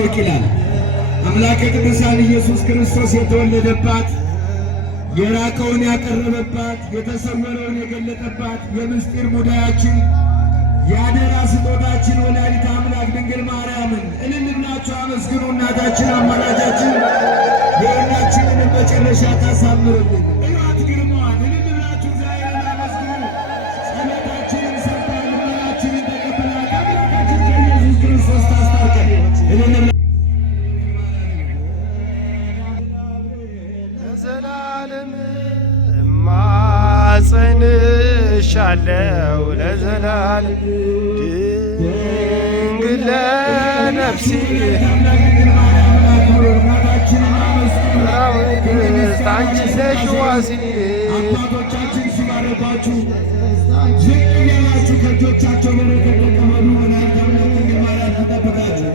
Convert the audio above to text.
ይታወቅ ይላል። አምላከ ቅዱሳን ኢየሱስ ክርስቶስ የተወለደባት የራቀውን ያቀረበባት የተሰወረውን የገለጠባት የምስጢር ሙዳያችን የአደራ ስጦታችን ወላዲተ አምላክ ድንግል ማርያምን እልል ብላችሁ አመስግኑ። እናታችን አማላጃችን የሁላችንንም መጨረሻ ታሳምርልን። እሏት ግርማዋን እልል ብላችሁ እግዚአብሔርን አመስግኑ። ጸሎታችንን ሰምታ ልመናችንን ተቀብላ ከአምላካችን ከኢየሱስ ክርስቶስ ታስታርቀን። ለዘላለም እማጸንሻለሁ ለዘላለም ድንግል ለነፍሴ አንቺ ነሽ ዋሴ። አባቶቻችን ሲባረኳችሁ ዝቅ እያላችሁ ከእጆቻቸው በረከት ተቀበሉ። ወላዲተ አምላክ ድንግል ማርያም ትጠብቃችሁ።